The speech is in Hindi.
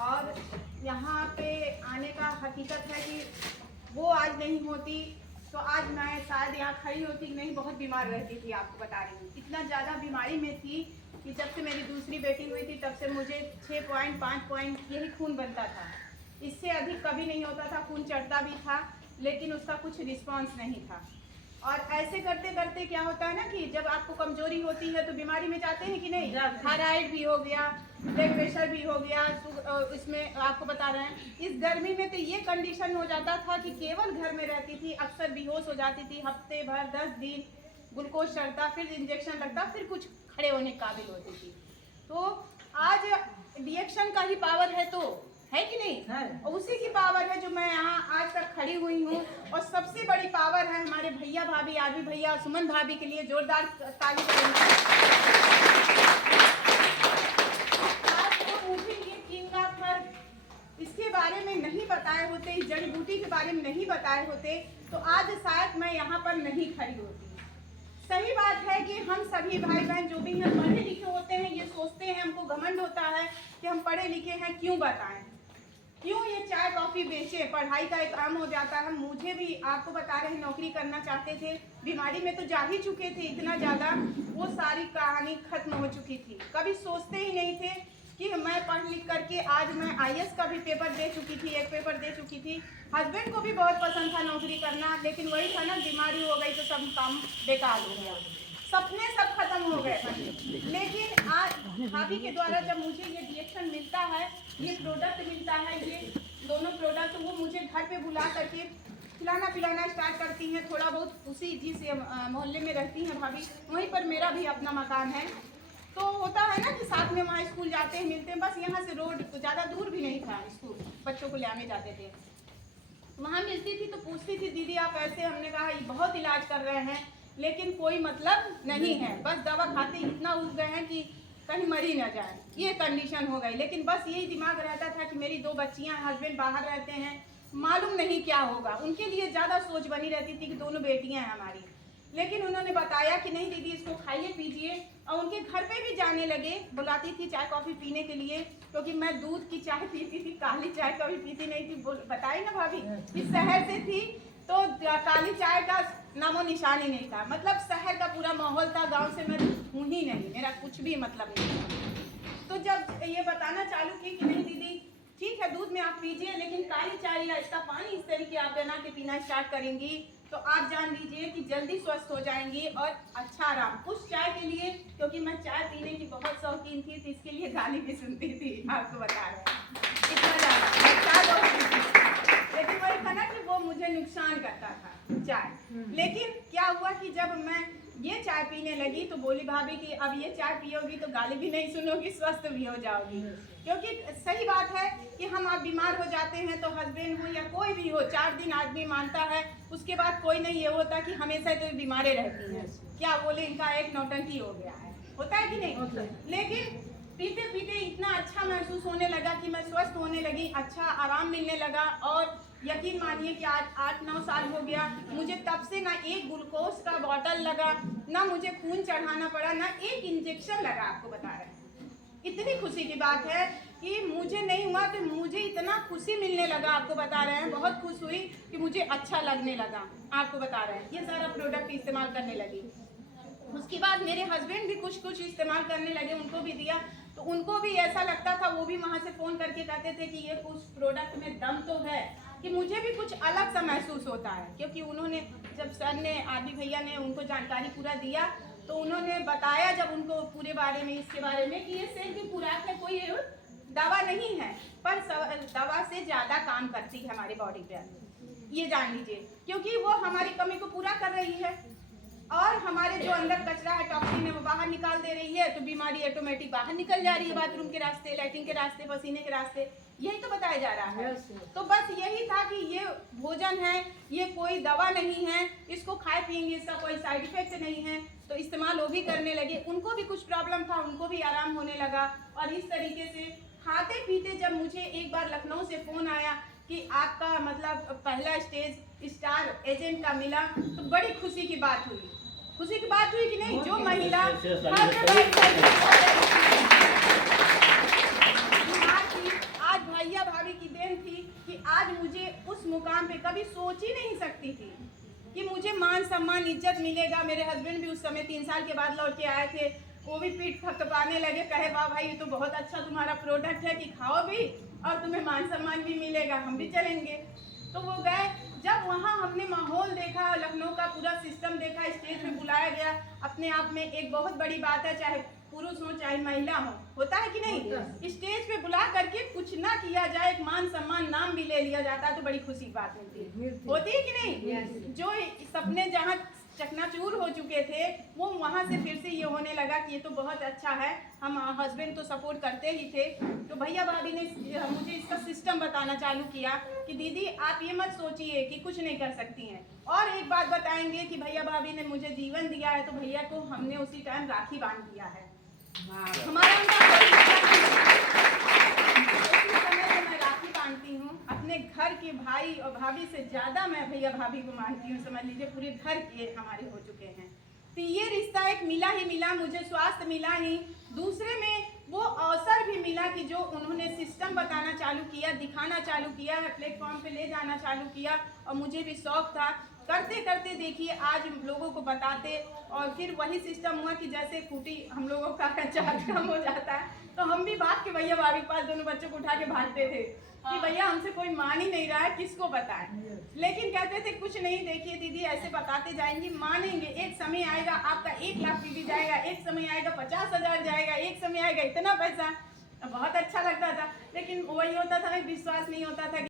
और यहाँ पे आने का हकीकत है कि वो आज नहीं होती तो आज मैं शायद यहाँ खड़ी होती नहीं, बहुत बीमार रहती थी। आपको बता रही हूँ, इतना ज़्यादा बीमारी में थी कि जब से मेरी दूसरी बेटी हुई थी तब से मुझे 6.5 पॉइंट यही खून बनता था। इससे अधिक कभी नहीं होता था। खून चढ़ता भी था लेकिन उसका कुछ रिस्पांस नहीं था। और ऐसे करते करते क्या होता है ना कि जब आपको कमजोरी होती है तो बीमारी में जाते हैं कि नहीं। थायराइड भी हो गया, ब्लड प्रेशर भी हो गया, इसमें आपको बता रहे हैं। इस गर्मी में तो ये कंडीशन हो जाता था कि केवल घर में रहती थी, अक्सर बेहोश हो जाती थी। हफ्ते भर 10 दिन ग्लूकोज चढ़ता, फिर इंजेक्शन लगता, फिर कुछ खड़े होने के काबिल होती थी। तो आज रिएक्शन का ही पावर है, तो है कि नहीं है। और उसी की पावर है जो मैं यहाँ आज तक खड़ी हुई हूँ। और सबसे बड़ी पावर है हमारे भैया भाभी, आरवी भैया, सुमन भाभी के लिए जोरदार ताली करेंगे। आज तो मुझे ये किंग ऑफ हर्ब इसके बारे में नहीं बताए होते, इस जड़ी बूटी के बारे में नहीं बताए होते तो आज शायद मैं यहाँ पर नहीं खड़ी होती। सही बात है कि हम सभी भाई बहन जो भी हैं पढ़े लिखे होते हैं, ये सोचते हैं, हमको घमंड होता है कि हम पढ़े लिखे हैं। क्यों बताएं, क्यों ये चाय कॉफी बेचें, पढ़ाई का एक काम हो जाता है। मुझे भी आपको बता रहे हैं, नौकरी करना चाहते थे, बीमारी में तो जा ही चुके थे इतना ज़्यादा, वो सारी कहानी खत्म हो चुकी थी। कभी सोचते ही नहीं थे कि मैं पढ़ लिख करके आज मैं IAS का भी पेपर दे चुकी थी, एक पेपर दे चुकी थी। हस्बैंड को भी बहुत पसंद था नौकरी करना, लेकिन वही था ना, बीमारी हो गई तो सब काम बेकार हो गया, सपने सब खत्म हो गए। लेकिन आज भाभी के द्वारा जब मुझे ये रिएक्शन मिलता है, ये प्रोडक्ट मिलता है, ये दोनों प्रोडक्ट वो मुझे घर पे बुला करके खिलाना पिलाना स्टार्ट करती हैं। थोड़ा बहुत उसी जिस मोहल्ले में रहती हैं भाभी, वहीं पर मेरा भी अपना मकान है। तो होता है ना कि साथ में वहाँ स्कूल जाते हैं, मिलते हैं। बस यहाँ से रोड तो ज़्यादा दूर भी नहीं था, स्कूल बच्चों को ले आने जाते थे, वहाँ मिलती थी तो पूछती थी, दीदी आप ऐसे, हमने कहा बहुत इलाज कर रहे हैं लेकिन कोई मतलब नहीं है, बस दवा खाते इतना उग गए हैं कि कहीं मरी ना जाए, ये कंडीशन हो गई। लेकिन बस यही दिमाग रहता था कि मेरी 2 बच्चियां, हस्बैंड बाहर रहते हैं, मालूम नहीं क्या होगा। उनके लिए ज़्यादा सोच बनी रहती थी कि दोनों बेटियां हैं हमारी। लेकिन उन्होंने बताया कि नहीं दीदी इसको खाइए पीजिए, और उनके घर पे भी जाने लगे, बुलाती थी चाय कॉफ़ी पीने के लिए, क्योंकि मैं दूध की चाय पीती थी, काली चाय कभी पीती नहीं थी। बताई ना भाभी, इस शहर से थी तो काली चाय का नामो निशान ही नहीं था। मतलब शहर का पूरा माहौल था, गांव से मैं हूँ ही नहीं, मेरा कुछ भी मतलब नहीं था। तो जब ये बताना चालू की कि नहीं दीदी ठीक है दूध में आप पीजिए, लेकिन काली चाय या इसका पानी इस तरीके आप बना के पीना स्टार्ट करेंगी तो आप जान लीजिए कि जल्दी स्वस्थ हो जाएंगी और अच्छा आराम। उस चाय के लिए, क्योंकि मैं चाय पीने की बहुत शौकीन थी तो इसके लिए गाली भी सुनती थी, आपको बता रहे हैं इतना ज़्यादा। लेकिन वही था ना कि वो मुझे नुकसान करता था चाय। लेकिन क्या हुआ कि जब मैं ये चाय पीने लगी तो बोली भाभी कि अब ये चाय पियोगी तो गाली भी नहीं सुनोगी, स्वस्थ भी हो जाओगी। क्योंकि सही बात है कि हम आप बीमार हो जाते हैं तो हस्बैंड हो या कोई भी हो, 4 दिन आदमी मानता है, उसके बाद कोई नहीं ये होता कि हमेशा तो बीमारे रहती हैं, क्या बोले इनका एक नौटंकी हो गया है, होता है कि नहीं। लेकिन पीते पीते इतना अच्छा महसूस होने लगा कि मैं स्वस्थ होने लगी, अच्छा आराम मिलने लगा। और यकीन मानिए कि आज 8-9 साल हो गया, मुझे तब से ना एक ग्लूकोज का बॉटल लगा, ना मुझे खून चढ़ाना पड़ा, ना एक इंजेक्शन लगा। आपको बता रहे हैं, इतनी खुशी की बात है कि मुझे नहीं हुआ तो मुझे इतना खुशी मिलने लगा। आपको बता रहे हैं, बहुत खुश हुई कि मुझे अच्छा लगने लगा। आपको बता रहे हैं, ये सारा प्रोडक्ट इस्तेमाल करने लगी। उसके बाद मेरे हस्बैंड भी कुछ इस्तेमाल करने लगे, उनको भी दिया तो उनको भी ऐसा लगता था, वो भी वहाँ से फ़ोन करके कहते थे कि ये कुछ प्रोडक्ट में दम तो है, कि मुझे भी कुछ अलग सा महसूस होता है। क्योंकि उन्होंने जब सर ने, आरवी भैया ने उनको जानकारी पूरा दिया तो उन्होंने बताया जब उनको पूरे बारे में, इसके बारे में कि ये सेल की खुराक है, कोई दवा नहीं है, पर दवा से ज़्यादा काम करती है हमारी बॉडी पे, ये जान लीजिए। क्योंकि वो हमारी कमी को पूरा कर रही है और हमारे जो अंदर कचरा है, टॉक्सिन है, वो बाहर निकाल दे रही है, तो बीमारी ऑटोमेटिक बाहर निकल जा रही है, बाथरूम के रास्ते, लैट्रिन के रास्ते, पसीने के रास्ते, यही तो बताया जा रहा है। तो बस यही था कि ये भोजन है, ये कोई दवा नहीं है, इसको खाए पिएंगे, इसका कोई साइड इफेक्ट नहीं है। तो इस्तेमाल वो भी करने लगे, उनको भी कुछ प्रॉब्लम था, उनको भी आराम होने लगा। और इस तरीके से खाते पीते जब मुझे एक बार लखनऊ से फ़ोन आया कि आपका मतलब पहला स्टेज स्टार एजेंट का मिला, तो बड़ी खुशी की बात हुई। खुशी की बात हुई कि नहीं, जो महिला आज मेरे हस्बैंड भी उस समय 3 साल के बाद लौट के आए थे, वो भी पीठ थपथपाने लगे, कहे वाह भाई ये तो बहुत अच्छा तुम्हारा प्रोडक्ट है कि खाओ भी और तुम्हें मान सम्मान भी मिलेगा, हम भी चलेंगे। तो वो गए। जब वहाँ हमने माहौल देखा, लखनऊ का पूरा सिस्टम देखा, स्टेज पे बुलाया गया, अपने आप में एक बहुत बड़ी बात है, चाहे पुरुष हो चाहे महिला हो, होता है कि नहीं? स्टेज पे बुला करके कुछ ना किया जाए, एक मान सम्मान नाम भी ले लिया जाता है तो बड़ी खुशी बात मिलती है, होती है कि नहीं? जो सपने जहाँ चकनाचूर हो चुके थे वो वहाँ से फिर से ये होने लगा कि ये तो बहुत अच्छा है। हम हस्बैंड तो सपोर्ट करते ही थे, तो भैया भाभी ने मुझे इसका सिस्टम बताना चालू किया कि दीदी आप ये मत सोचिए कि कुछ नहीं कर सकती हैं। और एक बात बताएंगे कि भैया भाभी ने मुझे जीवन दिया है, तो भैया को हमने उसी टाइम राखी बांध दिया है। हमारा अपने घर के भाई और भाभी से ज्यादा मैं भैया भाभी को मानती हूँ, समझ लीजिए पूरे घर के हमारे हो चुके हैं। तो ये रिश्ता एक मिला ही मिला, मुझे स्वास्थ्य मिला ही, दूसरे में वो अवसर भी मिला कि जो उन्होंने सिस्टम बताना चालू किया, दिखाना चालू किया, प्लेटफॉर्म पे ले जाना चालू किया, और मुझे भी शौक था। करते करते देखिए आज लोगों को बताते, और फिर वही सिस्टम हुआ कि जैसे खूटी हम लोगों का चार्ज कम हो जाता है, तो हम भी भाग के भैया भाभी के पास दोनों बच्चों को उठा के भागते थे कि भैया हमसे कोई मान ही नहीं रहा है, किसको बताएं। लेकिन कहते थे कुछ नहीं, देखिए दीदी ऐसे बताते जाएंगी, मानेंगे, एक समय आएगा आपका 1 लाख भी जाएगा, एक समय आएगा 50,000 जाएगा, एक समय आएगा इतना पैसा। बहुत अच्छा लगता था, लेकिन वही होता था, विश्वास नहीं होता था कि